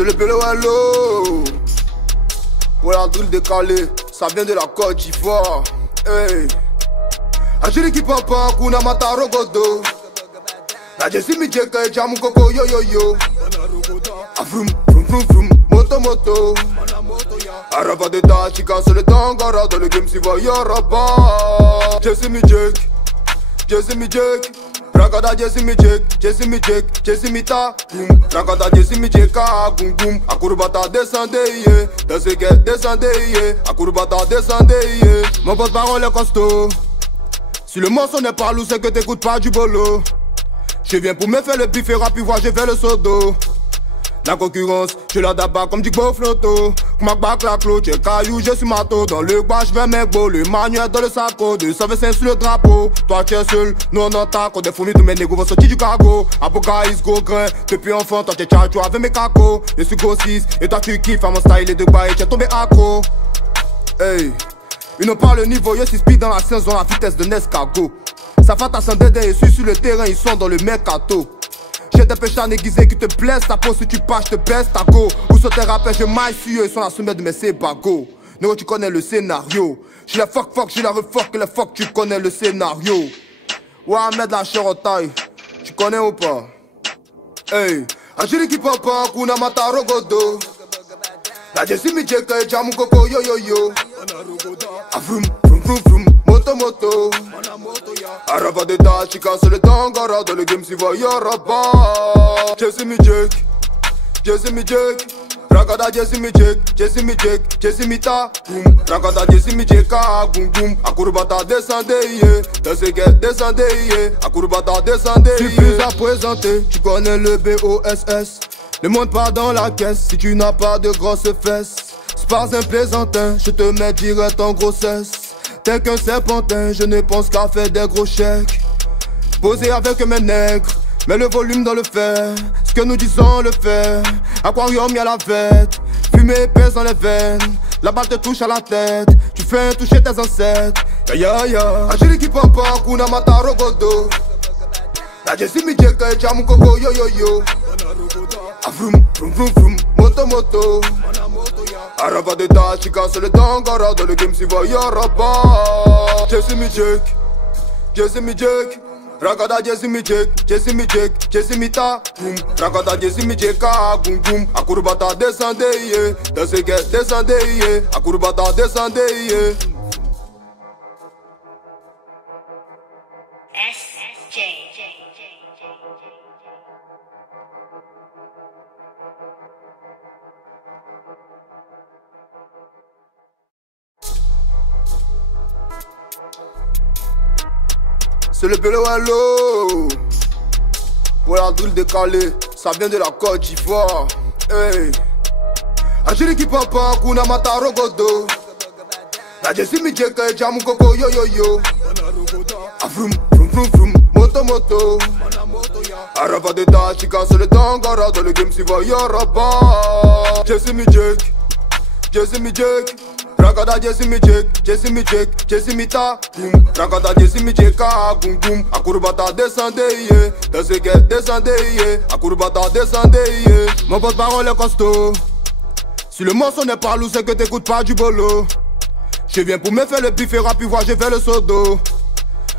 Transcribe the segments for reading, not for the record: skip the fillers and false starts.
C'est le Bello Hello. Voilà un drill décalé, ça vient de la Côte d'Ivoire. Hey. Ajiri ki papa, kuna mata rogodo. La Jesse mi jeka e jamu koko yo yo yo. Avrum, vrum vrum vrum, moto moto. Araba de ta chika sur le tangara. Dans le game si va yaraba. Jesse mi jek, Jesse mi jek. Rakada Jesse mi jek, Jesse mi jek, Jesse mi ta boom. Rakada Jesse mi jeka boom boom. Akurbata descendez yeah, dans ce guet descendez yeah. Akurbata descendez yeah. Mon pote parole est costaud. Si le morceau n'est pas lourd, c'est que t'écoutes pas du bolo. Je viens pour me faire le bif et rap, puis voir j'ai fait le sodo. La concurrence, je la daba comme du beau flotto. Kmakbak la clo, j'ai caillou, je suis mato. Dans le bas, je vais mes beaux, le manuel dans le saco. 225 sur le drapeau, toi tu es seul, nous on attaque. On défournit tous mes négos vont sortir du cargo. Aboka is go grain, depuis enfant, toi tu es tchatchou avec mes cacos. Je suis gros 6, et toi tu kiffes à mon style et de bas et tu es tombé accro. Hey, ils n'ont pas le niveau, je suis speed dans la saison, la vitesse de Nescago. Ça fait ta dédé, je suis sur le terrain, ils sont dans le mercato. J'ai des péchés aiguisés qui te blessent, ta peau si tu pars, je te baisse ta go. Où sont tes rappeurs, je maille sur eux, ils sont la sommet de mes sébago. Néo, tu connais le scénario. J'ai la fuck, j'ai la refuck, le fuck, tu connais le scénario. Ouais, mettre la chair en taille, tu connais ou pas? Hey, Ajiri ki papa, kuna mata rogodo. La Jesse mi jeka e jamu koko yo yo yo. Avrum, vrum vrum vrum, moto moto. Araba de ta chika sur le tangara. Dans le game si va yaraba. Jesse mi jek, Jesse mi jek. Rakada Jesse mi jek, Jesse mi jek, Jesse mi ta boom. Rakada Jesse mi jeka boom boom. Akurbata descendez yeah, dans ce guet descendez yeah. Akurbata descendez yeah. Tu plus à présenter, tu connais le BOSS. Ne monte pas dans la caisse si tu n'as pas de grosses fesses. C'est pas un plaisantin, je te mets direct en grossesse. Tel qu'un serpentin, je ne pense qu'à faire des gros chèques. Posé avec mes nègres, mets le volume dans le fer. Ce que nous disons le fait. Aquarium y'a la fête, fumée pèse dans les veines. La balle te touche à la tête, tu fais toucher tes ancêtres. Ya ya ya. Ajiri ki papa, kuna mata rogodo. La Jesse mi jeka e jamu koko yo yo yo. Avrum, vrum vrum vrum, moto moto. Araba de ta chika sur le tangara. Dans le game si va yaraba. Jesse mi jek, Jesse mi jek. Rakada Jesse mi jek, Jesse mi jek, Jesse mi ta boom. Rakada Jesse mi jeka boom boom. Akurbata descendez yeah, dans ce guet descendez yeah. Akurbata descendez yeah. SJ. C'est le Bello Hello. Voilà un drill décalé, ça vient de la Côte d'Ivoire. Hey. Ajiri ki papa, kuna mata rogodo. La Jesse mi jeka e jamu koko yo yo yo. Avrum, vrum vrum vrum, moto moto. Araba de ta chika sur le tangara. Dans le game si va yaraba. Jesse mi jek, Jesse mi jek. Rakada Jesse mi jek, Jesse mi jek, Jesse mi ta boom. Rakada Jesse mi jeka boom boom. Akurbata descendez yeah, dans ce guet descendez yeah. Akurbata descendez yeah. Mon pote parole est costaud. Si le morceau n'est pas lourd, c'est que t'écoutes pas du bolo. Je viens pour me faire le bif et rap, puis voir j'ai fait le sodo.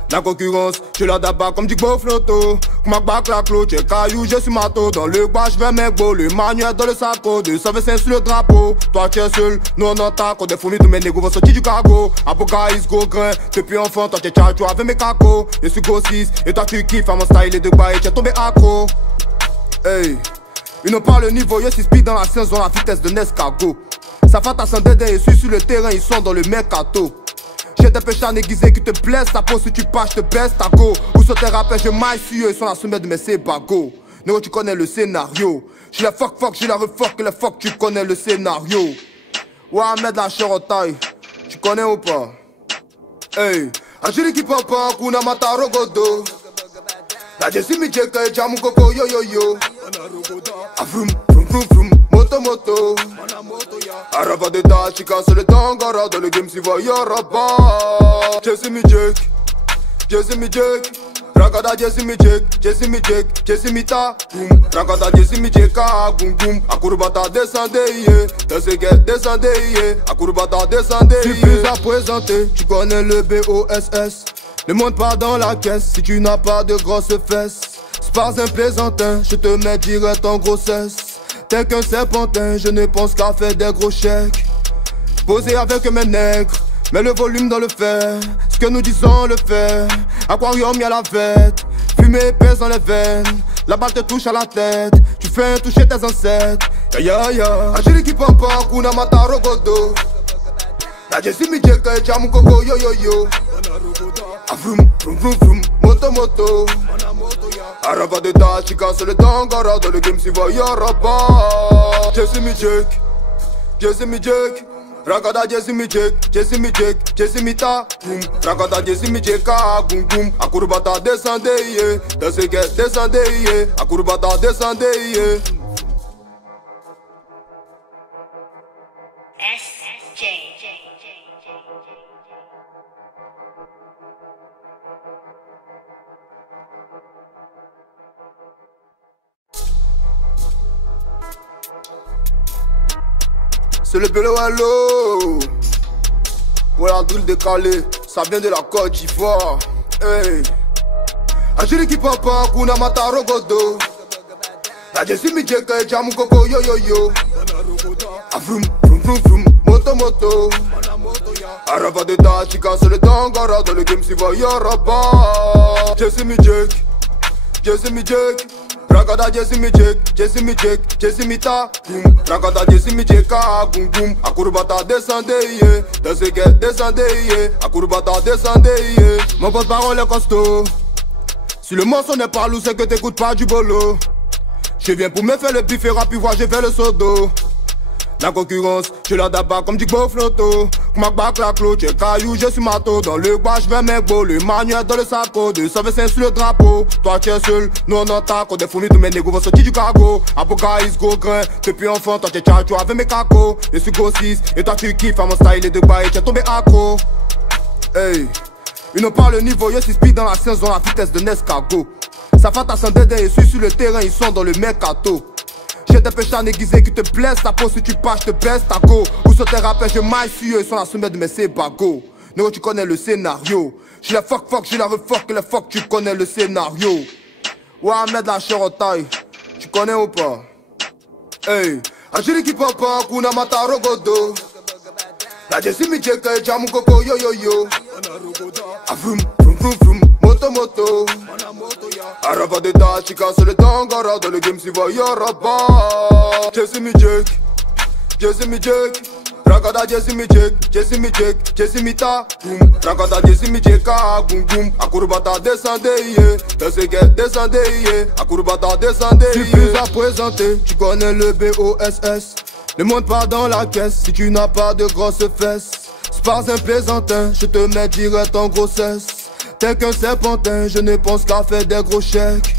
La concurrence, je la daba comme du beau flotto. Kmakbak la clo, j'ai caillou, je suis mato. Dans le bas, je vais mes beaux, le manuel dans le saco. 225 sur le drapeau, toi tu es seul, nous on attaque. On défournit tous mes négos vont sortir du cargo. Aboka is go grain, depuis enfant, toi tu es tchatchou avec mes cacos. Je suis gros 6, et toi tu kiffes à mon style et de bas et tu es tombé accro. Hey, ils n'ont pas le niveau, je suis speed dans la saison, la vitesse de Nescago. Ça fait ta dédé, je suis sur le terrain, ils sont dans le mercato. J'ai des péchés aiguisés qui te blessent, ta peau si tu pars, je te baisse ta go. Où sont tes rappeurs, je maille sur eux, ils sont la sommet de mes sébago. Néo, tu connais le scénario. J'ai la fuck, j'ai la refuck, le fuck, tu connais le scénario. Ouais, mettre la chair en taille, tu connais ou pas? Hey, Ajiri ki papa, kuna mata rogodo. La Jesse mi jeka e jamu koko yo yo yo. Avrum, vrum vrum vrum, moto moto. Araba de ta chika sur le tangara. Dans le game si va yaraba. Jesse mi jek, Jesse mi jek. Rakada Jesse mi Jake, Jesse mi ta boom. Rakada Jesse mi Jeka boom boom. Akurbata descendez, Tességuet descendez, Akurbata descendez. Je suis plus à présenter, tu connais le BOSS. Ne monte pas dans la caisse si tu n'as pas de grosses fesses. C'est pas un plaisantin, je te mets direct en grossesse. Tel qu'un serpentin, je ne pense qu'à faire des gros chèques. Posé avec mes nègres, mets le volume dans le fer. Ce que nous disons le fait. Aquarium y'a la fête, fumée pèse dans les veines. La balle te touche à la tête, tu fais toucher tes ancêtres. Ya ya ya, Agiri qui pampa, kuna mata rogodo. La Jesse mi Jeka et Jamu Koko yo yo yo. Avrum, vrum vrum vrum, moto moto. Araba de ta, tu casses le tangara. Dans le game si va y'aura pas. Jesse mi Jake, Rakada Jesse mi Jake, Jesse mi ta boom. Rakada Jesse mi Jeka boom boom. Akurbata descendez, Tességuet descendez, Akurbata descendez. SJ. C'est le Bello Hello. Voilà un drill décalé, ça vient de la Côte d'Ivoire. Hey. Agiri qui papa, kuna mata rogodo. La Jesse mi Jeka et Jamu Koko yo yo yo. Avrum, vrum vrum vrum, moto moto. Araba de ta, tu casses le tangara. Dans le game si va y'aura pas. Jesse mi Jake, Rakada Jesse mi Jake, Jesse mi ta boom. Rakada Jesse mi Jeka boom boom. Akurbata descendez, Tességuet descendez, Akurbata descendez. Mon porte-parole est costaud. Si le morceau n'est pas lourd, c'est que t'écoutes pas du bolo. Je viens pour me faire le bif et rap, puis voir j'ai fait le sodo. La concurrence, je la daba comme du beau flotto. Comme un bac la clôt, j'ai caillou, je suis mato. Dans le bois, je vais mes beaux, le manuel dans le saco. 225 sur le drapeau, toi tu es seul, nous on entend. Quand des fourmis, tous mes négos vont sortir du cargo. Apocalypse, go grain, depuis enfant, toi tu es tchatcho avec mes cacos. Je suis go 6, et toi tu kiffes à mon style et de bas et tu es tombé accro. Hey, ils n'ont pas le niveau, je suis speed dans la science, dans la vitesse de Nescago. Ça fait ta santé et suis sur le terrain, ils sont dans le mercato. J'ai des pécheurs aiguisés qui te blessent ta peau, si tu passes, je te baisse ta go. Où sont tes rappeurs, je maille sur eux, ils sont la sommet de mes sébago. Néo, tu connais le scénario. J'suis la fuck, j'ai la refuck, et le fuck, tu connais le scénario. Ouais, mettre la chair en taille, tu connais ou pas? Hey, Agiri qui papa, kuna mata rogodo. La Jesse mi Jeka et Jamu Koko yo yo yo. Avrum, vrum vrum vrum, moto moto. Araba de ta, tu casses le tangara. Dans le game si va y'aura pas. Jesse mi Jake, Rakada Jesse mi Jake, Jesse mi ta boom. Rakada Jesse mi Jeka boom boom. Akurbata descendez, Tességuet descendez, Akurbata descendez. Je suis plus à présenter, tu connais le BOSS. Ne monte pas dans la caisse si tu n'as pas de grosses fesses. C'est pas un plaisantin, je te mets direct en grossesse. Tel qu'un serpentin, je ne pense qu'à faire des gros chèques.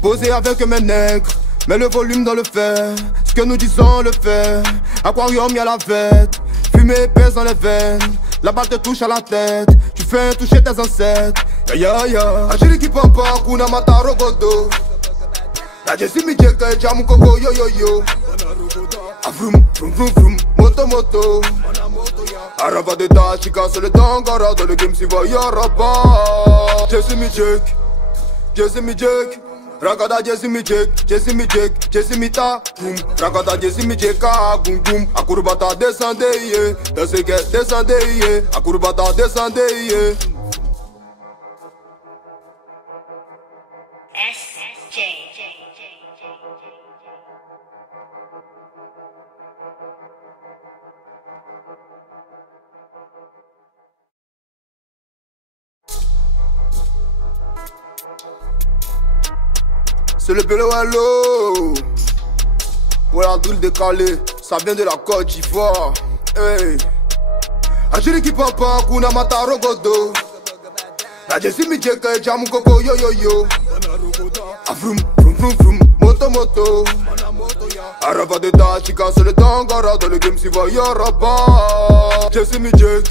Posé avec mes nègres, mets le volume dans le fer. Ce que nous disons le fait. Aquarium y'a la fête, fumée pèse dans les veines. La balle te touche à la tête, tu fais toucher tes ancêtres. Ya ya ya, Agiri qui pampa, kuna mata rogodo. La Jesse mi Jeka et Jamu Koko yo yo yo. Avrum, vrum vrum vrum, moto moto. Araba de ta, tu casses le tangara. Dans le game si va y'aura pas. Jesse mi Jake, Rakada Jesse mi Jake, Jesse mi ta boom. Rakada Jesse mi Jeka boom boom. Akurbata descendez, Tességuet descendez, Akurbata descendez. SJ. C'est le Bello Hello. Voilà un drill décalé, ça vient de la Côte d'Ivoire. Hey. Agiri qui papa, kuna mata rogodo. La Jesse mi Jeka et Jamu Koko yo yo yo. Avrum, vrum vrum vrum, moto moto. Araba de ta, tu casses le tangara. Dans le game si va y'aura pas. Jesse mi Jake,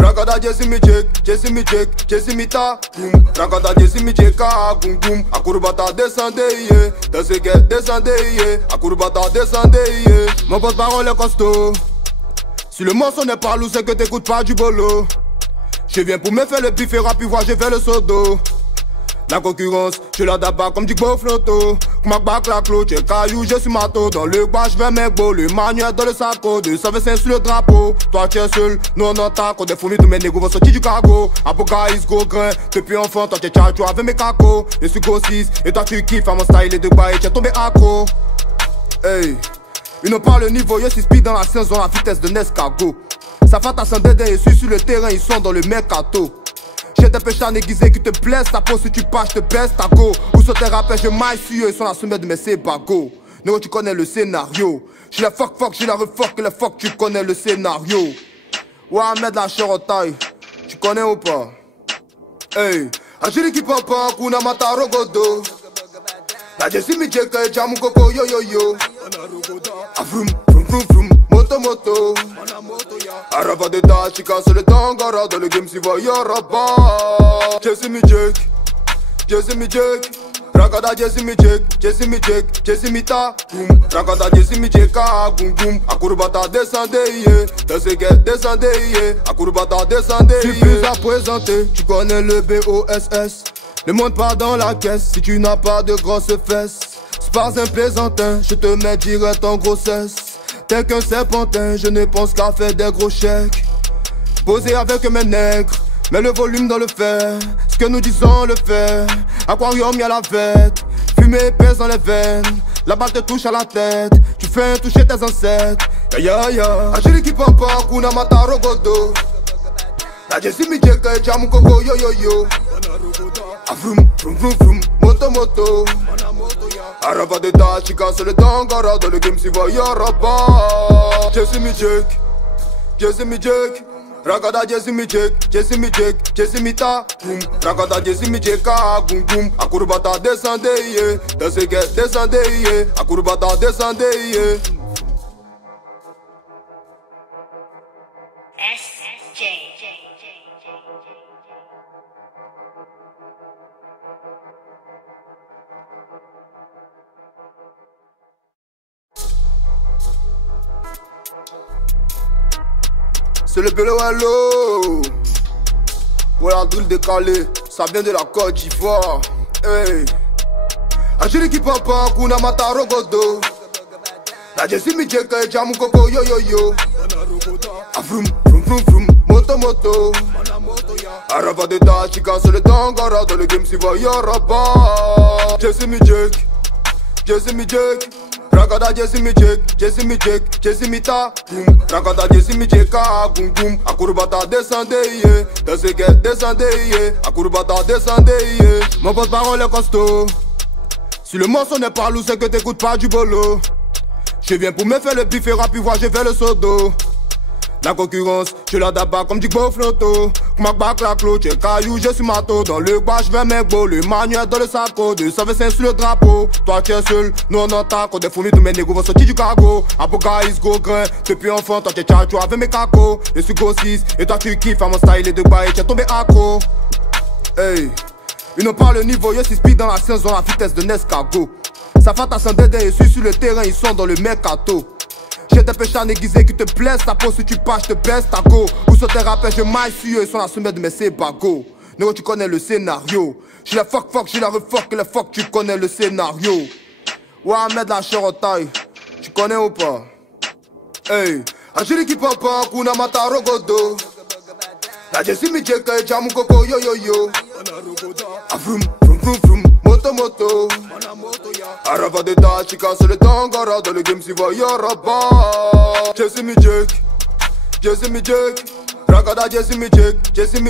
Ragada Jesse mi Jake, Jesse mi ta boom. Ragada Jesse mi Jake boom boom. Akurbata descendez yeah. Dans ces guettes descendez yeah. Akurbata descendez yeah. Mon pote parole est costaud. Si le morceau n'est pas lourd, c'est que t'écoutes pas du bolo. Je viens pour me faire le bif et rap, puis voir j'ai fait le sodo. La concurrence, je la daba comme du beau flotto. Kmak bak la clo, j'ai caillou, je suis mato. Dans le bas, je vais mes beaux, le manuel dans le saco. 225 sur le drapeau, toi tu es seul, nous on entend. Quand des fourmis, tous mes négos vont sortir du cargo. Apoca, is go grain, depuis enfant, toi tu es tchatchou avec mes cacos. Je suis go 6, et toi tu kiffes à mon style et de bas, et tu es tombé accro. Hey, ils n'ont pas le niveau, je suis speed dans la saison, la vitesse de Nescago. Ça fait ta sandédé et suis sur le terrain, ils sont dans le mercato. J'ai des péchats aiguisés qui te blessent, ta peau si tu passes, je te baisse ta go. Où sont tes rappeurs, je maille sur eux, ils sont la sommet de mes sébago. Néo, tu connais le scénario. J'suis la fuck, j'ai la refuck et le fuck, tu connais le scénario. Ouais, mettre la chair au taille, tu connais ou pas? Hey, Ajiri qui papa, kuna mata rogodo. La Jesse mi Jake, jamu koko yo yo yo. Avrum, vrum vrum vrum, moto moto. Arava de ta, tu casses le tangara. Dans le game si va yaraba. Jesse mi Jake. Ragada Jesse mi Jake, Jesse mi ta boom. Ragada Jesse mi Jake boom boom. Akurbata descendez yeah. Dans ces guettes descendez yeah. Akurbata descendez yeah. Tu plus à présenter, tu connais le BOSS. Ne monte pas dans la caisse si tu n'as pas de grosses fesses. C'est pas un plaisantin, je te mets direct en grossesse. Tel qu'un serpentin, je ne pense qu'à faire des gros chèques. Poser avec mes nègres, mets le volume dans le fer. Ce que nous disons le fait. Aquarium y'a la fête, fumée pèse dans les veines. La balle te touche à la tête, tu fais toucher tes ancêtres. Ya ya ya. Ajiri qui papa, kuna mata rogodo. La Jesse mi Jake, jamu koko yo yo yo. Avrum, vrum vrum vrum, moto moto. Arava de ta, tu casses le tangara. Dans le game si va yaraba. Jesse mi Jake. Ragada Jesse mi Jake, Jesse mi ta boom. Ragada Jesse mi Jake boom boom. Akurbata descendez yeah. Dans ces guettes descendez yeah. Akurbata descendez yeah. SJ. C'est le Bello Hello. Ouais, un drill décalé, ça vient de la Côte d'Ivoire. Hey, Ajiri qui papa, kuna mata rogodo. La Jesse mi Jake, jamu koko yo yo yo. Avrum, vrum vrum vrum, moto moto. Arava de ta, tu casses le tangara. Dans le game si va yaraba. Jesse mi Jake. Ragada Jesse mi Jake, Jesse mi ta boom. Ragada Jesse mi Jake boom boom. Akurbata descendez yeah. Dans ces guettes descendez yeah. Akurbata descendez yeah. Mon pote parole est costaud. Si le morceau n'est pas lourd, c'est que t'écoutes pas du bolo. Je viens pour me faire le bif et rap, puis voir j'ai fait le sodo. La concurrence, je la daba comme du beau flotto. Kmak bak la clo, j'ai caillou, je suis mato. Dans le bas, je vais mes beaux, le manuel dans le saco. 225 sur le drapeau, toi tu es seul, nous on entend. Quand des fourmis, tous mes négos vont sortir du cargo. Apoca, is go grain, depuis enfant, toi tu es tchatchou avec mes cacos. Je suis go 6, et toi tu kiffes à mon style et de bas, et tu es tombé accro. Hey, ils n'ont pas le niveau, je suis speed dans la saison, la vitesse de Nescago. Ça fait ta sandédé et suis sur le terrain, ils sont dans le mercato. J'ai des péchats aiguisés qui te blessent, ta peau si tu passes, je te baisse ta go. Où sont tes rappeurs, je maille sur eux, ils sont la sommet de mes sébago. Néo, tu connais le scénario. J'suis la fuck, j'ai la refuck et le fuck, tu connais le scénario. Ouais, mettre la chair au taille, tu connais ou pas? Hey, Ajiri qui papa, kuna mata rogodo. La Jesse mi Jake, jamu koko yo yo yo. Avrum, vrum vrum vrum, moto moto. Arava de ta, tu casses le tangara. Dans le game si va yaraba. Jesse mi Jake. Ragada Jesse mi Jake, Jesse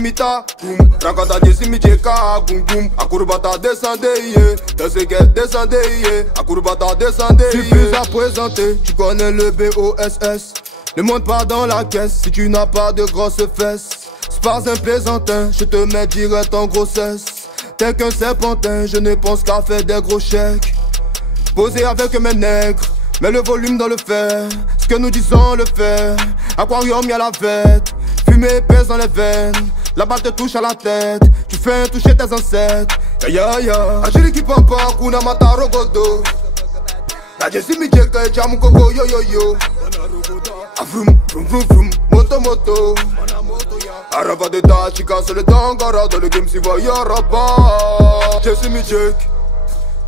mi ta boom. Ragada Jesse mi Jake boom boom. Akurbata descendez yeah. Dans ces guettes descendez yeah. Akurbata descendez yeah. Tu plus à présenter, tu connais le BOSS. Ne monte pas dans la caisse si tu n'as pas de grosses fesses. C'est pas un plaisantin, je te mets direct en grossesse. Tel qu'un serpentin, je ne pense qu'à faire des gros chèques. Poser avec mes nègres, mets le volume dans le fer. Ce que nous disons le fait. Aquarium y'a la fête, Fumée pèse dans les veines, la balle te touche à la tête. Tu fais un toucher tes ancêtres. Ya ya ya. Ajiri qui pampa, kuna mata rogodo. La Jesse mi jeka, jamu koko yo yo yo. Avrum, vrum vrum vrum, moto moto. Araba de ta, chica sur le dangara. Dans le game si va yaraba. Jesse mi jek,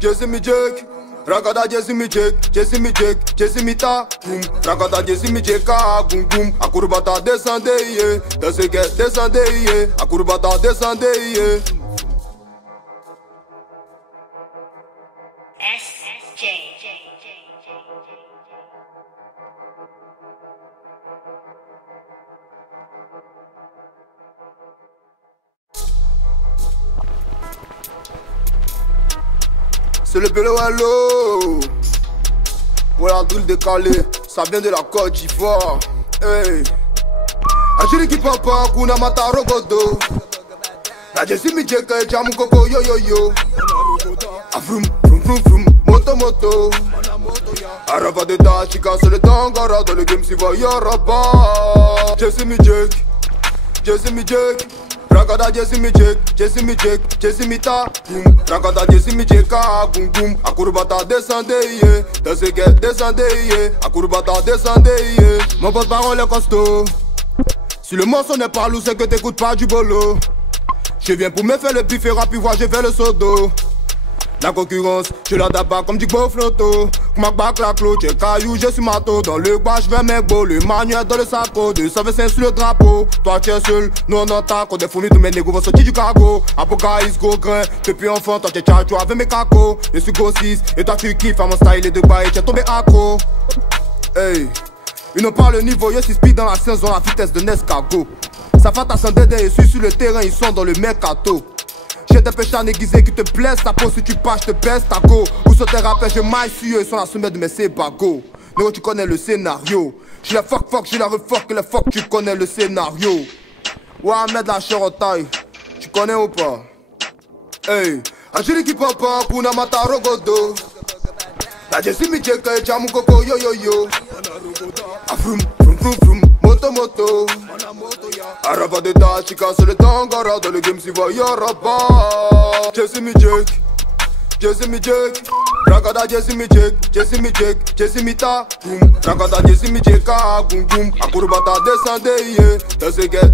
Jesse mi jek. Ragada Jesse mi jek, Jesse mi jek, Jesse mi ta boom. Ragada Jesse mi jeka, boom boom. Akurbata descende ye, descende descende ye. Akurbata descende ye. SJ. C'est le Bello Hello. Voilà un drill décalé, ça vient de la Côte d'Ivoire. Hey. Ajiri qui papa, kuna mata rogodo. La Jesse mi jeka, jamu koko yo yo yo. Avrum, vrum vrum vrum, moto moto. Araba de ta, chica sur le tangara. Dans le game si va yaraba. Jesse mi jek, Jesse mi jek. Ragada Jesse mi jek, Jesse mi jek, Jesse mi ta boom. Ragada Jesse mi jeka, boom boom. Akurbata descende ye, descende ye. Akurbata descende ye. Mon porte-parole est costaud. Si le morceau n'est pas lourd, c'est que t'écoutes pas du bolo. Je viens pour me faire le bif et rap, puis voir j'ai fait le sodo. La concurrence, je la tabac comme du beau flotto. Comme bac la clôt, j'ai caillou, je suis mato. Dans le bois, je vais mes beaux, le manuel dans le saco. 225 sur le drapeau, toi tu es seul, nous on entend. Quand des fourmis, tous mes négos vont sortir du cargo. Apocalypse, gros grain, depuis enfant, toi tu es tchatcho avec mes cacos. Je suis gros 6, et toi tu kiffes à mon style et de bas et tu es tombé accro. Hey, ils n'ont pas le niveau, je suis speed dans la saison, la vitesse de Nescago. Ça fait ta sandede et suis sur le terrain, ils sont dans le mercato. J'ai des pêches à aiguisés qui te blessent, ta peau si tu passes, je te baisse ta go. Où sont tes rappeurs, je maille sur eux, ils sont la sommet de mes sébago. Néo, tu connais le scénario. J'suis la fuck, j'suis la refuck, que le fuck, tu connais le scénario. Ouais, Ahmed la chair en taille, tu connais ou pas? Hey, Ajiri qui papa, kuna mata rogodo. La Jesse mi jeka, jamu koko yo yo yo. Avrum, vrum vrum vrum, moto moto. Araba de ta, chica sur le tangara. Dans le game si va yaraba. Jesse mi jek, Jesse mi jek. Ragada Jesse mi jek, Jesse mi jek, Jesse mi ta boom. Ragada Jesse mi jeka, boom boom. Akurbata descende ye,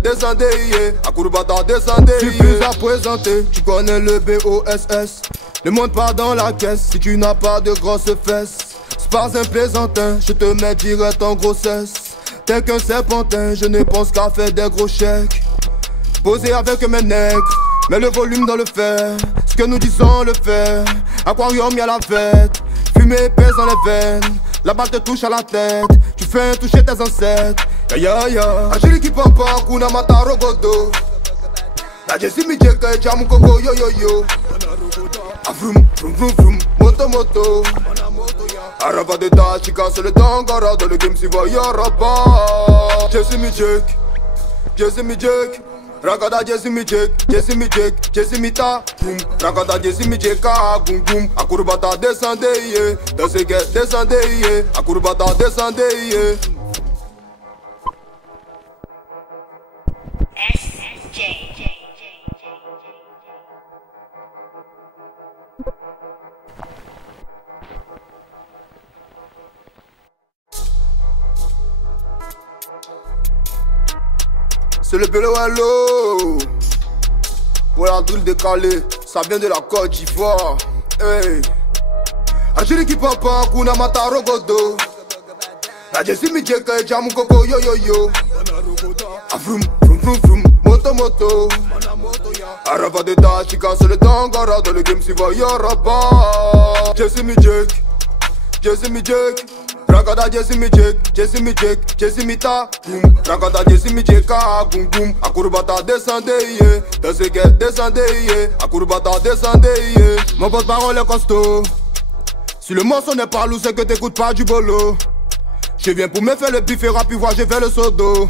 descende ye. Akurbata descende ye. Tu plus à présenter, tu connais le BOSS. Ne monte pas dans la caisse si tu n'as pas de grosses fesses. C'est pas un plaisantin, je te mets direct en grossesse. Tel qu'un serpentin, je ne pense qu'à faire des gros chèques. Posé avec mes nègres, mets le volume dans le fer. Ce que nous disons le fait. Aquarium y'a la fête. Fumée pèse dans les veines, la balle te touche à la tête. Tu fais un toucher tes ancêtres. Ya ya ya. Ajiri qui pampa, kuna mata rogodo. La Jesse mi jeka, jamu koko yo yo yo. Avrum, vrum vrum vrum, moto moto. Araba de ta, chica sur le tangara. Dans le game si va yaraba. Jesse mi jek, Jesse mi jek. Ragada Jesse mi jek, Jesse mi jek, Jesse mi ta boom. Ragada Jesse mi jeka, boom boom. Akurbata descende ye, descende ye. Akurbata descende ye. SJ. C'est le Bello Hello. Voilà un drill décalé, ça vient de la Côte d'Ivoire. Hey. Ajiri qui papa, kuna mata rogodo. La Jesse mi jeka, jamu koko yo yo yo. Avrum, vrum vrum vrum, moto moto. Araba de ta, chica sur le tangara. Dans le game si va yaraba. Jesse mi jek, Jesse mi jek. Ragada Jesse mi jek, Jesse mi jek, Jesse mi ta boom. Ragada Jesse mi jeka, boom boom. Akurbata descende ye, descende ye. Akurbata descende ye. Mon porte-parole est costaud. Si le morceau n'est pas lourd, c'est que t'écoutes pas du bolo. Je viens pour me faire le bif et rap, puis voir j'ai fait le sodo.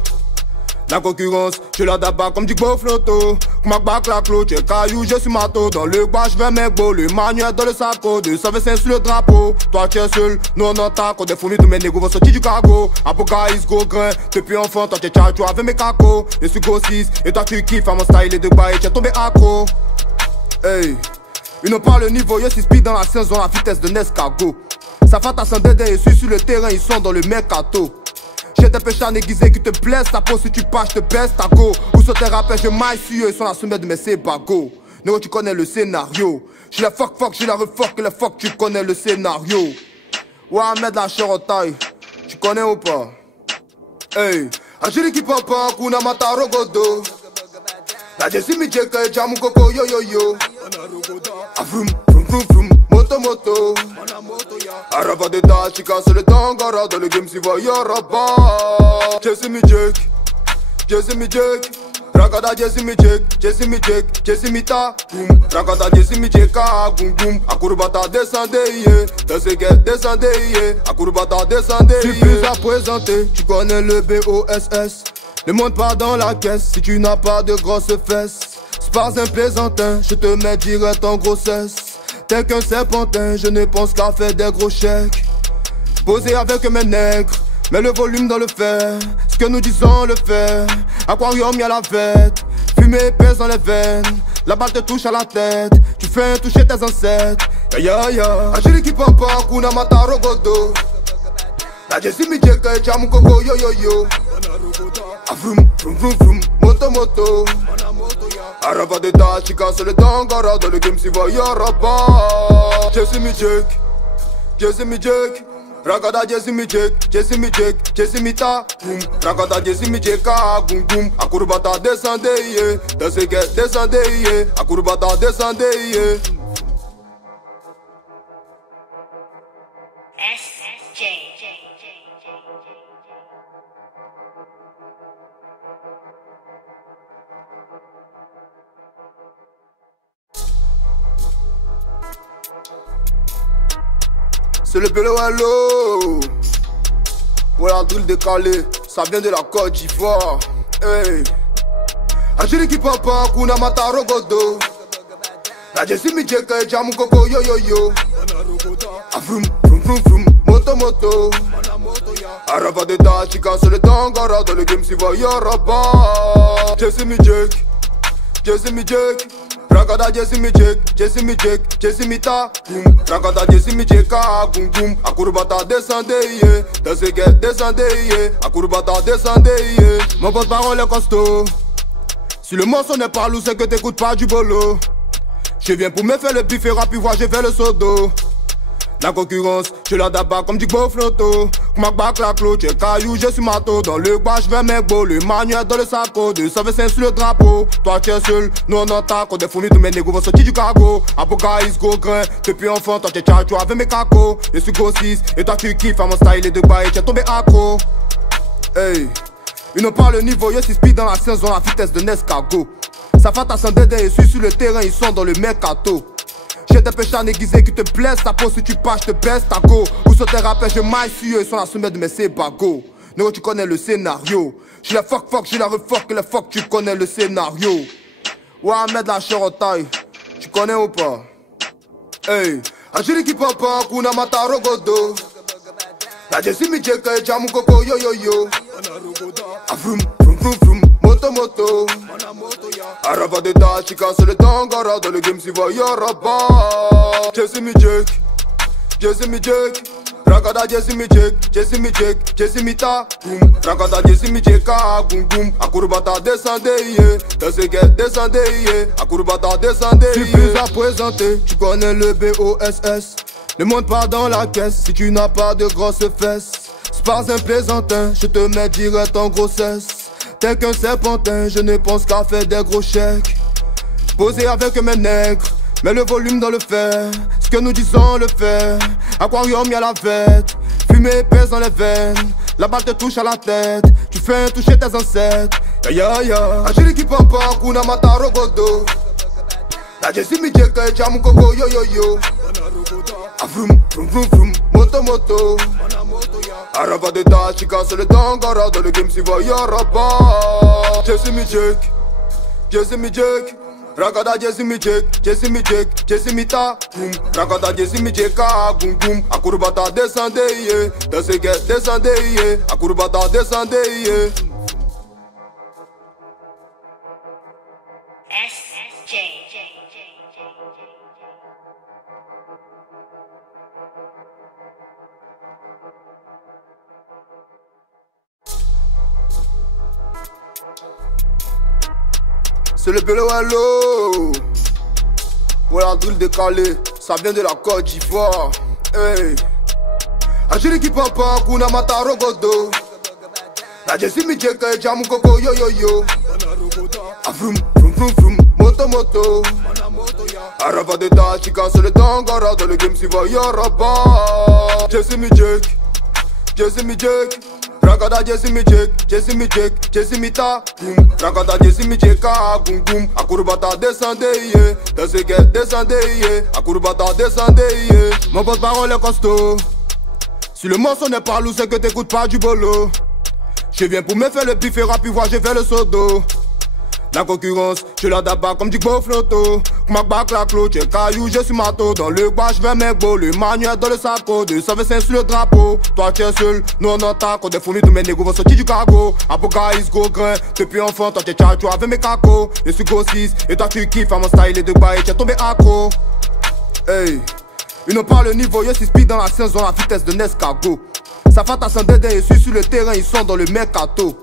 La concurrence, je la d'abord comme du beau flotto. Comme bac la clôt, tu es caillou, je suis mato. Dans le bas, je vais mec beau, le manuel dans le saco. 225 sur le drapeau, toi tu es seul, nous on entend. Quand des fourmis, tous mes négos vont sortir du cargo. Apocalypse, gros grain, depuis enfant, toi tu es tchatchou avec mes cacos. Je suis gros 6, et toi tu kiffes à mon style et de bas et tu es tombé accro. Hey, ils n'ont pas le niveau, je suis speed dans la saison, la vitesse de Nescago. Ça fait ta dédé, je suis sur le terrain, ils sont dans le mercato. J'ai des péchés aiguisés qui te blessent, ta peau si tu passes, je te baisse ta go. Où sont tes rappels, je maille sur eux, ils sont la sommet de mes sébago. Néo, tu connais le scénario. J'ai la fuck, j'ai la refuck, le fuck, tu connais le scénario. Ouais, mettre la chair en taille, tu connais ou pas? Hey, Agiri qui papa, kuna mata rogodo. La Jessie mi jeka, jamu koko yo yo yo. Avrum, vrum vrum vrum, moto moto. Arava de ta, chica sur le tangara. Dans le game si va yoraba. Jessie mi jek, Ragada Jessie mi jek, Jessie mi ta, boom. Ragada Jessie mi jeka, boom boom. Akurbata descendez, descendez, Akurbata descendez. Tu plus à présenter, tu connais le BOSS. Ne monte pas dans la caisse si tu n'as pas de grosses fesses. C'est pas un plaisantin, je te mets direct en grossesse. Tel qu'un serpentin, je ne pense qu'à faire des gros chèques. Posé avec mes nègres, mets le volume dans le fer. Ce que nous disons le fait. Aquarium y'a la fête, fumée pèse dans les veines. La balle te touche à la tête, tu fais toucher tes ancêtres. Ya ya ya, Agiri qui papa, kuna mata rogodo. La Jessie mi jeka, jamu koko yo yo yo. Avrum, vrum vrum vrum, moto moto. Arava de ta, chica sur le tangara. Dans le game si va yoraba. Jessie mi jek, Ragada Jessie mi jek, Jessie mi ta, boom. Ragada Jessie mi jeka, boom boom. Akurbata descendez, descendez, Akurbata descendez. SJ. C'est le Bello Hello. Voilà, drill décalé, ça vient de la Côte d'Ivoire. Hey, Agiri qui papa, kuna mata rogodo. La Jessie mi jeka, jamu koko yo yo yo. Avrum, vrum vrum vrum, moto moto. Arava de ta, chica sur le tangara. Dans le game si va yoraba. Jessie mi jek, Ragada Jessie mi jek, Jessie mi ta, boom. Ragada Jessie mi jeka, boom boom. Akurbata descendez, descendez, Akurbata descendez. Mon porte-parole est costaud. Si le morceau n'est pas lourd, c'est que t'écoutes pas du bolo. Je viens pour me faire le bif et rapide, voir j'ai fait le sodo. La concurrence, je la d'abord comme du beau flotto. Comme bac la clôt, tu es caillou, je suis mato. Dans le bas, je vais mec beau, le manuel dans le saco. 225 sur le drapeau, toi tu es seul, nous on entend. Quand des fourmis, tous mes négos vont sortir du cargo. Apocalypse, gros grain, depuis enfant, toi tu es tchatchou avec mes cacos. Je suis gros 6, et toi tu kiffes à mon style et de bas et tu es tombé accro. Hey, ils n'ont pas le niveau, je suis speed dans la saison, la vitesse de Nescago. Ça fait ta dédé, je suis sur le terrain, ils sont dans le mercato. J'ai des péchés aiguisés qui te blessent, ta peau si tu passes, je te baisse ta go. Où sont tes rappels, je maille sur eux, ils sont la sommet de mes sébago. Néo, tu connais le scénario. J'ai la fuck, j'ai la refuck, le fuck, tu connais le scénario. Ouais, mettre la chair en taille, tu connais ou pas? Hey, Agiri qui papa, kuna mata rogodo. La Jessie mi jeka, jamu koko yo yo yo. Avrum, vrum vrum vrum, moto moto. Arava de ta, chica sur le tangara. Dans le game si va yoraba. Jessie mi jek, Ragada Jessie mi jek, Jessie mi ta, boom. Ragada Jessie mi jeka, boom boom. Akurbata descendez, descendez, Akurbata descendez. Tu plus à présenter, tu connais le BOSS. Ne monte pas dans la caisse si tu n'as pas de grosses fesses. C'est pas un plaisantin, je te mets direct en grossesse. Tel qu'un serpentin, je ne pense qu'à faire des gros chèques. Posé avec mes nègres, mets le volume dans le fer. Ce que nous disons le fait. Aquarium y'a la fête, fumée pèse dans les veines. La balle te touche à la tête, tu fais toucher tes ancêtres. Ya ya ya, Agiri qui papa, kuna mata rogodo. La Jessie mi jeka, jamu koko yo yo yo. Avrum, vrum vrum vrum, moto moto. Araba de ta chica, c'est le tangara. Dans le game, si va y'aura pas. Jesse mi Jake, Jesse mi Jake. Ragada Jesse mi Jake, Jesse mi Jake, Jesse mi ta boom. Ragada Jesse mi Jake, boom boom. Akurbata descende, yeah. Danse get descende, yeah. Akurbata descende, yeah. SJ. C'est le Bello Hello. Voilà un drill décalé, ça vient de la Côte d'Ivoire. Hey. Ajiri ki papa, kuna mata rogodo. La Jesse mi Jake, jamu koko yo yo yo. Avrum, vrum vrum vrum, moto moto. Araba de ta chica, c'est le tangara. Dans le game, si va y'aura pas. Jesse mi Jake, Jesse mi Jake. Ragada Jesse mi Jake, Jesse mi Jake, Jesse mi ta boom. Ragada Jesse mi Jake, boom boom. Akurbata descende, yeah. Danse get descende, yeah. Akurbata descende, yeah. Mon porte-parole est costaud. Si le morceau n'est pas lourd, c'est que t'écoutes pas du bolo. Je viens pour me faire le bif et rap, voir j'ai fait le sodo. La concurrence, je la daba comme du beau flotto. Kmak la clo, j'ai caillou, je suis mato. Dans le bas, je vais mes beaux, le manuel dans le saco. 225 sur le drapeau, toi tu es seul, nous on entend. Quand des fourmis, tous mes négos vont sortir du cargo. Apoca, is go grain, depuis enfant, toi tu es tchatchou avec mes cacos. Je suis go 6, et toi tu kiffes à mon style et de bas, et tu es tombé accro. Hey, ils n'ont pas le niveau, je suis speed dans la saison, la vitesse de Nescago. Ça fait ta sandédé, je suis sur le terrain, ils sont dans le mercato.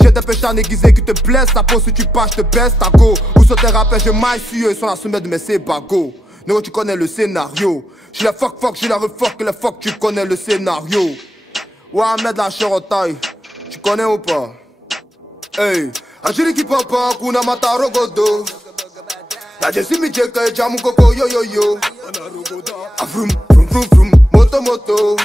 J'ai des péchats aiguisés qui te blessent ta peau, si tu passes, je te baisse ta go. Où sont tes rappeurs, je maille sur eux, ils sont la sommet de mes sébago. Néo, tu connais le scénario. J'suis la fuck, j'ai la refuck, et la fuck, tu connais le scénario. Ouais, mettre la chair en taille, tu connais ou pas? Hey, Ajiri ki papa, kuna mata rogodo. La Jesse mi Jake, jamu koko yo yo yo. Avrum, vrum vrum vrum, moto moto.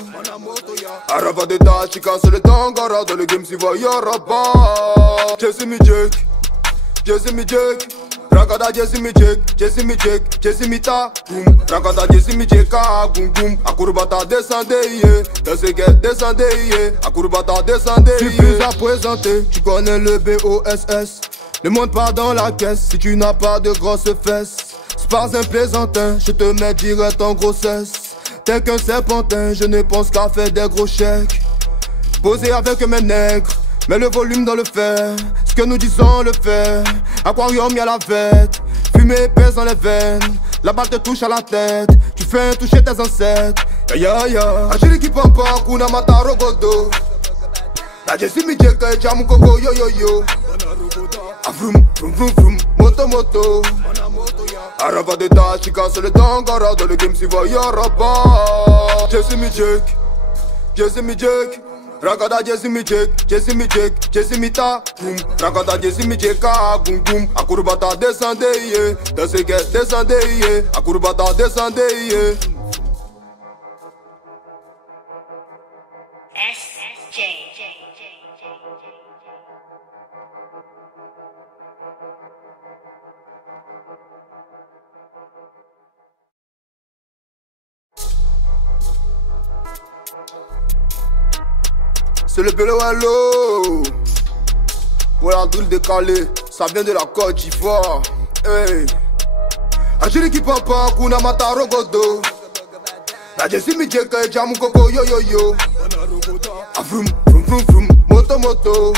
Araba de ta chica, c'est le tangara. Dans le game, si va y'aura pas. Jesse mi Jake, Jesse mi Jake. Ragada Jesse mi Jake, Jesse mi Jake, Jesse mi ta boom. Ragada Jesse mi Jake, boom boom. Akurbata descende, yeah. Danse get descende, yeah. Akurbata descende, yeah. J'suis plus à présenter, tu connais le BOSS. Ne monte pas dans la caisse si tu n'as pas de grosses fesses. C'est pas un plaisantin, je te mets direct en grossesse. Tel qu'un serpentin, je ne pense qu'à faire des gros chèques. Poser avec mes nègres, mets le volume dans le fer. Ce que nous disons le fait. Aquarium y'a la vête, fumée pèse dans les veines. La balle te touche à la tête, tu fais toucher tes ancêtres. Ya ya ya. Ajiri ki papa, kuna mata rogodo. La Jesse mi Jake, jamu koko yo yo yo. Avrum, vrum vrum vrum, moto moto. Araba de ta chica, c'est le tangara. Dans le game, si va y'aura pas. Jesse mi Jake, Jesse mi Jake. Ragada Jesse mi Jake, Jesse mi Jake, Jesse mi ta boom. Ragada Jesse mi Jake, boom boom. Akurbata descende, yeah. Danse get descende, yeah. Akurbata descende, yeah. SJ. C'est le Bello Hello. Voilà un drill décalé, ça vient de la Côte d'Ivoire. Hey. Ajiri ki papa, kuna mata rogodo. La Jesse mi Jake, jamu koko yo yo yo. Avrum, vrum vrum vrum, moto moto.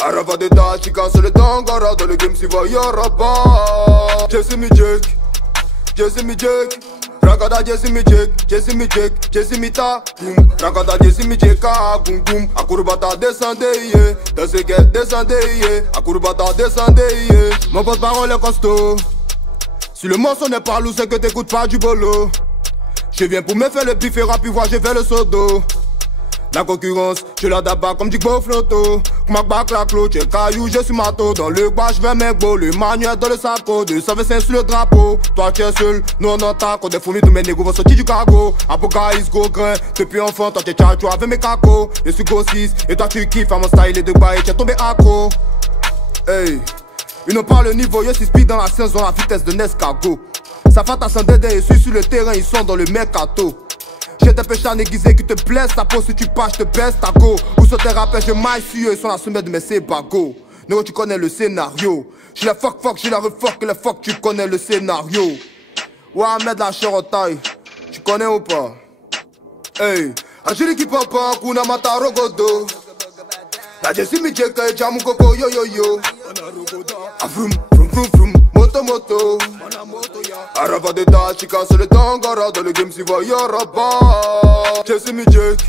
Araba de ta chica, c'est le tangara. Dans le game, si va y'aura pas. Jesse mi Jake, Jesse mi Jake. Ragada Jesse mi Jake, Jesse mi Jake, Jesse mi ta boom. Ragada Jesse mi Jake, boom boom. Akurbata descende, yeah. Danse get descende, yeah. Akurbata descende, yeah. Mon porte-parole est costaud. Si le morceau n'est pas lourd, c'est que t'écoutes pas du bolo. Je viens pour me faire le bif et rap, voir j'ai fait le sodo. La concurrence, je la daba comme du beau flotto. Kmak la clo, j'ai caillou, je suis mato. Dans le bas, je vais mes beaux, le manuel dans le saco. 225 sur le drapeau, toi tu es seul, nous on entend. Quand des fourmis, tous mes négos vont sortir du cargo. Apoca, is go grain, depuis enfant, toi tu es tchatchou avec mes cacos. Je suis go 6, et toi tu kiffes à mon style et de bas, et tu es tombé accro. Hey, ils n'ont pas le niveau, je suis speed dans la saison, la vitesse de Nescago. Ça fait ta sandédé, je suis sur le terrain, ils sont dans le mercato. J'ai des péchés aiguisés qui te blessent. Ta peau si tu passes, je te baisse ta go. Où sont tes rappels, je maille sur eux. Ils sont la sommet de mes sébago. Néo, tu connais le scénario. J'ai la fuck, j'ai la refuck et le fuck, tu connais le scénario. Ouais, mettre la chair en taille. Tu connais ou pas? Hey, Ajiri qui papa, kuna mataro godo. La Jessie mi jeka e jamu koko yo yo yo. Avrum, vrum vrum vrum, moto moto. Araba de da, chika sur le tangara. Dans le game si va yaraba. Jessie mi jek,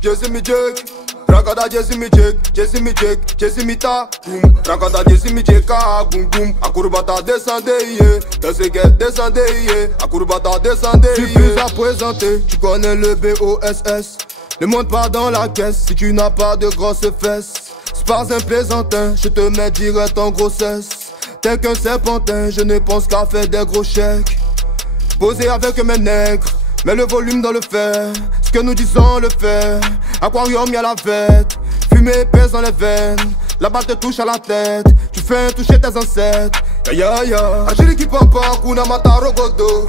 Jessie mi jek. Rakada Jessie mi jek, Jessie mi jek, Jessie mi ta boom. Rakada Jessie mi jeka boom boom. Akurbata descendez yeah, Tességuet descendez yeah. Akurbata descendez yeah. Tu plus à présenter, tu connais le BOSS. Ne monte pas dans la caisse si tu n'as pas de grosses fesses. C'est pas un plaisantin, je te mets direct en grossesse. Tel qu'un serpentin, je ne pense qu'à faire des gros chèques. Posé avec mes nègres, mets le volume dans le fer. Ce que nous disons le fait. Aquarium y'a la fête. Fumée pèse dans les veines. La balle te touche à la tête. Tu fais toucher tes ancêtres. Ya ya ya. Ajiri qui papa, kuna mataro godo.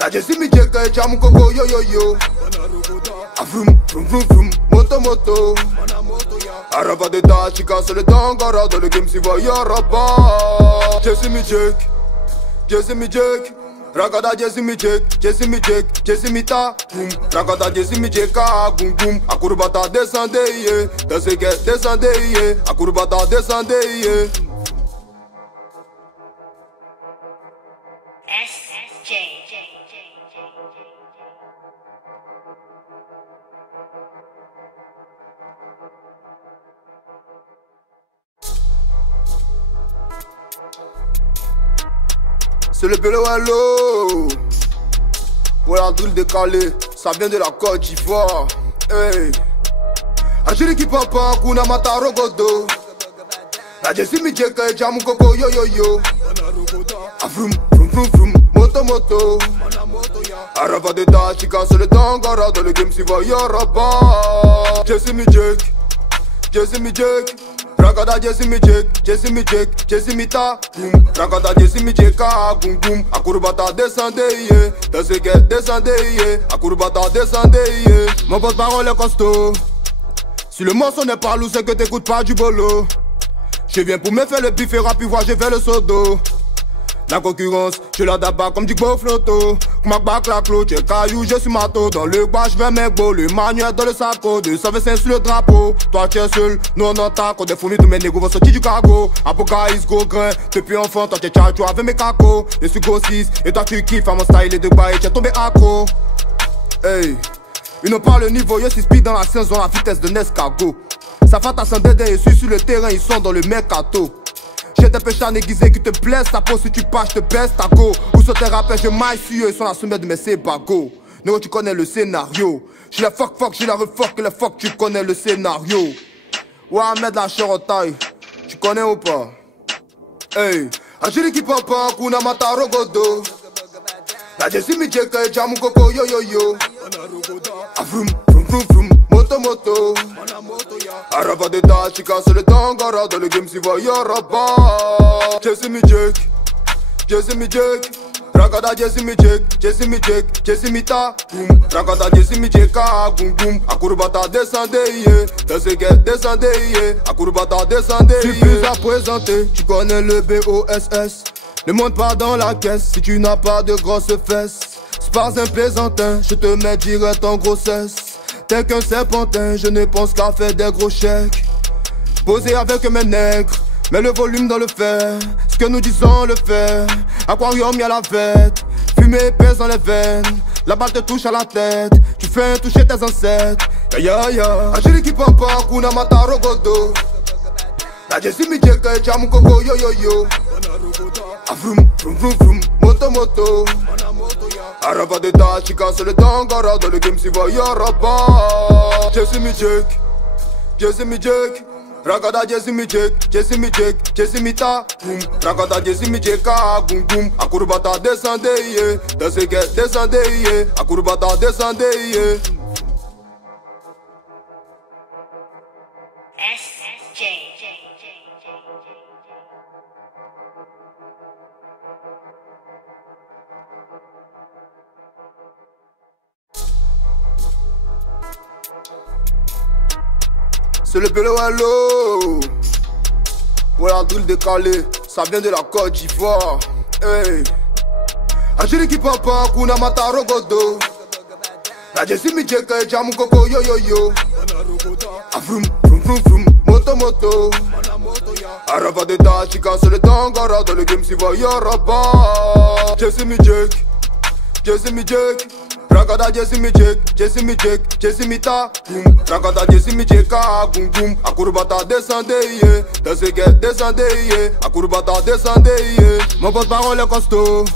La Jessie mi jeka e jamu koko yo yo yo. Avrum, vrum vrum vrum, moto moto. Araba de da, chika sur le tangara. Dans le game si va yaraba. Jessie mi jek, Jessie mi jek. Rakada Jessie mi jek, Jessie mi jek, Jessie mi ta boom. Rakada Jessie mi jeka boom boom. Akurbata descendez yeah, Tességuet descendez yeah. Akurbata descendez yeah. SJ. C'est le Bello Hello. Voilà un drill décalé, ça vient de la Côte d'Ivoire. Hey. Ajiri qui papa, kuna mataro godo. La Jessie mi jeka e jamu koko yo yo yo. Avrum, vrum vrum vrum, moto moto. Araba de da, chika sur le tangara. Dans le game si va yaraba. Jessie mi jek, Jessie mi jek. Rakada Jessie mi jek, Jessie mi jek, Jessie mi ta boom. Rakada Jessie mi jeka boom boom. Akurbata descendez yeah, Tességuet descendez yeah. Akurbata descendez yeah. Mon porte-parole est costaud. Si le morceau n'est pas lourd, c'est que t'écoutes pas du bolo. Je viens pour me faire le bif et rapide, voir j'ai fait le sodo. La concurrence, je la daba comme du beau flotto. Comme bac la clôt, j'ai caillou, je suis mato. Dans le bas, je vais mes beaux, le manuel dans le saco. 225 sur le drapeau, toi tu es seul, nous on entend. Quand des fourmis, tous mes négos vont sortir du cargo. Apocalypse, go grain, depuis enfant, toi tu es tchatchou avec mes cacos. Je suis go 6, et toi tu kiffes à mon style et de bas et tu es tombé accro. Hey, ils n'ont pas le niveau, je suis speed dans la saison, la vitesse de Nescago. Ça fait ta dédé, je suis sur le terrain, ils sont dans le mercato. J'ai des péchés aiguisés qui te blessent. Ta peau si tu passes, je te baisse ta go. Où sont tes rappels, je maille sur eux. Ils sont la sommet de mes sébago. Néo, tu connais le scénario. J'ai la fuck, j'ai la refuck et le fuck, tu connais le scénario. Ouais, mettre la chair en taille. Tu connais ou pas? Hey, Ajiri qui papa, kuna mataro godo. La Jessie mi jeka e jamu koko yo yo yo. Avrum, vrum vrum vrum, moto moto. Araba de da, chika sur le tangara. Dans le game si va yaraba. Jessie mi jek, Jessie mi jek. Rakada Jessie mi jek, Jessie mi jek, Jessie mi ta boom. Rakada Jessie mi jeka boom boom. Akurbata descendez yeah, Tességuet descendez yeah. Akurbata descendez yeah. Tu plus à présenter, tu connais le BOSS. Ne monte pas dans la caisse si tu n'as pas de grosses fesses. C'est pas un plaisantin, je te mets direct en grossesse. Tel qu'un serpentin, je ne pense qu'à faire des gros chèques. Posé avec mes nègres, mets le volume dans le fer. Ce que nous disons le fait. Aquarium y'a la fête. Fumée pèse dans les veines. La balle te touche à la tête. Tu fais toucher tes ancêtres. Ya ya ya. Ajiri qui papa, kuna mataro godo. La Jessie mi jeka e jamu koko yo yo yo. Avrum, vrum vrum vrum, moto moto. Araba de da, chika sur le tangara. Dans le game si va yaraba. Jessie mi jek, Jessie mi jek. Rakada Jessie mi jek, Jessie mi jek, Jessie mi ta boom. Rakada Jessie mi jeka boom boom. Akurbata descendez yeah, Tességuet descendez yeah. Akurbata descendez yeah. SJ. c'est le Bello Hello. Ouais, un drill décalé, ça vient de la Côte d'Ivoire. Hey. Ajiri ki papa, kuna mataro godo. La Jessie mi jeka, jamu koko yo yo yo. Avrum, vrum vrum vrum, moto moto. Araba de ta chica, c'est le tangara. Dans le game si va yoraba. Jessie mi jek, Jessie mi jek. Ragada Jessie mi jek, Jessie mi jek, Jessie mi ta boom. Ragada Jessie mi jeka, boom boom. Akurbata descendez, yeah. Dans ce guet descendez, yeah. Akurbata descendez, yeah. Mon porte-parole est costaud.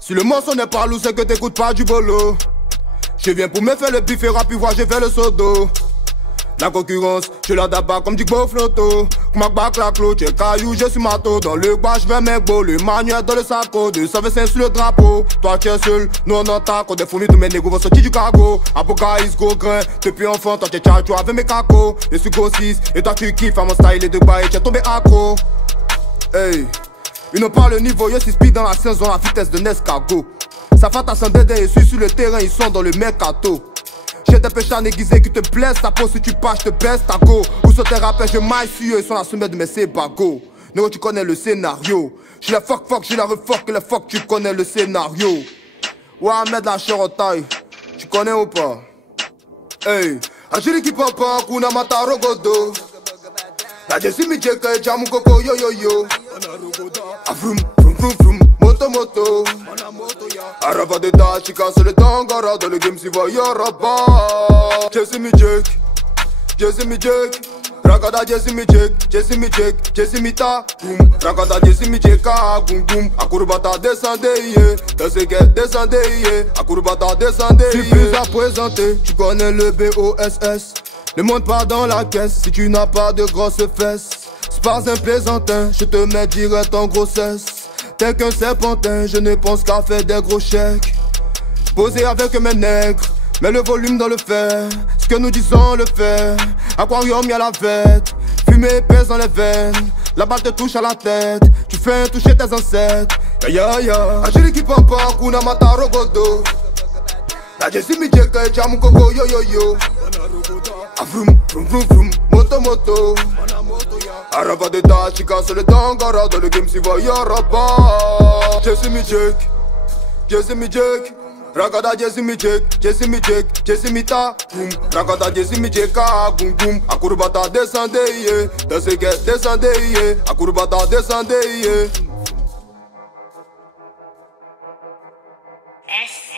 Si le morceau n'est pas lourd, c'est que t'écoutes pas du bolo. Je viens pour me faire le bif et rap, voir j'ai fait le sodo. La concurrence, je la daba comme du beau flotto. Kmak bak la clo, j'ai caillou, je suis mato. Dans le bas, je vais mes beaux, le manuel dans le saco. 225 sur le drapeau, toi tu es seul, nous on entend. Quand des fourmis, tous mes négos vont sortir du cargo. Aboga is go grain, depuis enfant, toi tu es tchatcho avec mes cacos. Je suis go 6, et toi tu kiffes à mon style et de bas et tu es tombé accro. Hey, ils n'ont pas le niveau, je suis speed dans la saison, la vitesse de Nescago. Ça fait ta sandédé et suis sur le terrain, ils sont dans le mercato. J'ai des péchats aiguisés qui te blessent, ta peau si tu passes, je te baisse ta go. Où sont tes rappeurs, je maille sur eux, ils sont la sommet de mes sébago. Néo, tu connais le scénario. J'suis la fuck, j'ai la refuck et le fuck, tu connais le scénario. Ouais, mettre la chair en taille, tu connais ou pas? Hey, Ajiri ki papa, kuna mataro godo. La Jessie mi jeka, jamu koko yo yo yo. Avrum, vrum vrum vrum, moto moto. Araba de ta chica, c'est le tangara. Dans le game si va yoraba. Jessie mi jek, Jessie mi jek. Ragada Jessie mi jek, Jessie mi jek, Jessie mi ta boom. Ragada Jessie mi jeka, boom boom. Akurbata descendez, yeah. Dans ce guet descendez, yeah. Akurbata descendez, yeah. Tu plus à présenter, tu connais le BOSS. Ne monte pas dans la caisse si tu n'as pas de grosses fesses. C'est pas un plaisantin, je te mets direct en grossesse. Tel qu'un serpentin, je ne pense qu'à faire des gros chèques. Poser avec mes nègres, mets le volume dans le fer. Ce que nous disons le fait. Aquarium y'a la fête, fumée pèse dans les veines. La balle te touche à la tête, tu fais toucher tes ancêtres. Ya ya ya. Ajiri ki papa, kuna mataro godo. La Jessie mi jeka, jamu koko yo yo yo. Avrum, vrum vrum vrum, moto moto. Araba de ta chica, c'est le tangara. Dans le game si va yoraba. Jessie mi jek, Jessie mi jek. Ragada Jessie mi jek, Jessie mi jek, Jessie mi ta boom. Ragada Jessie mi jeka, boom boom. Akurbata descendez, yeah. Dans ce guet descendez, yeah. Akurbata descendez, yeah. SJ.